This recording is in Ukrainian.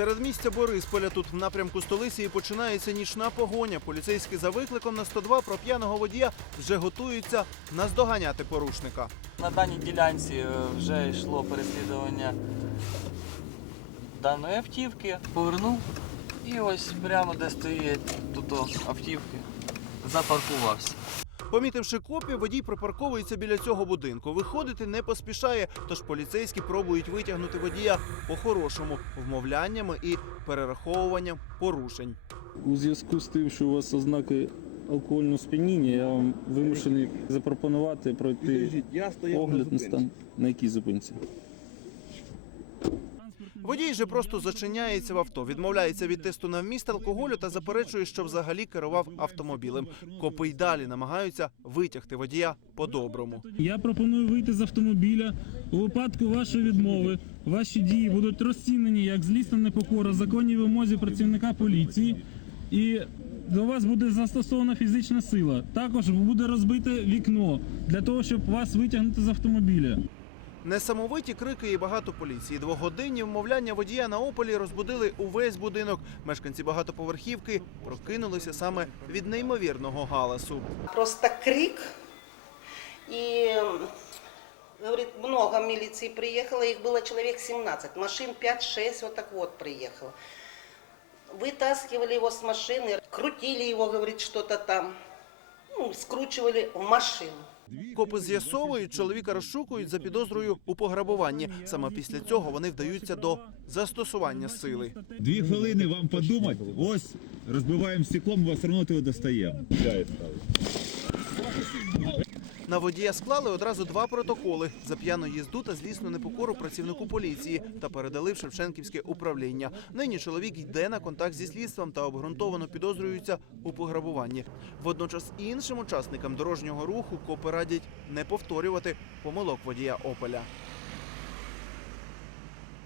Серед місця Борисполя тут в напрямку столиці і починається нічна погоня. Поліцейські за викликом на 102 про п'яного водія вже готуються наздоганяти порушника. На даній ділянці е, вже йшло переслідування даної автівки. Повернув і ось прямо де стоїть тут автівки, запаркувався. Помітивши копів, водій припарковується біля цього будинку. Виходити не поспішає, тож поліцейські пробують витягнути водія по-хорошому вмовляннями і перераховуванням порушень. У зв'язку з тим, що у вас ознаки алкогольного сп'яніння, я вам вимушений запропонувати пройти я стояв огляд на стан на якій зупинці. Водій же просто зачиняється в авто, відмовляється від тесту на вміст алкоголю та заперечує, що взагалі керував автомобілем. Копи й далі намагаються витягти водія по-доброму. Я пропоную вийти з автомобіля. У випадку вашої відмови ваші дії будуть розцінені як злісна непокора законній вимозі працівника поліції, і до вас буде застосована фізична сила. Також буде розбите вікно для того, щоб вас витягнути з автомобіля. Несамовиті крики і багато поліції. Двогодинні вмовляння водія на ополі розбудили увесь будинок. Мешканці багатоповерхівки прокинулися саме від неймовірного галасу. Просто крик. И, м, говорит, много милиции приехало, их было человек 17, машин 5-6, вот так вот приехало. Вытаскивали его с машины, крутили его, говорит, что-то там, ну, скручивали в машину. Копи з'ясовують, чоловіка розшукують за підозрою у пограбуванні. Саме після цього вони вдаються до застосування сили. Дві хвилини вам подумати. Ось розбиваємо стеклом, вас одно його достаємо. На водія склали одразу два протоколи за п'яну їзду та злісну непокору працівнику поліції та передали в Шевченківське управління. Нині чоловік йде на контакт зі слідством та обґрунтовано підозрюється у пограбуванні. Водночас іншим учасникам дорожнього руху копи радять не повторювати помилок водія Опеля.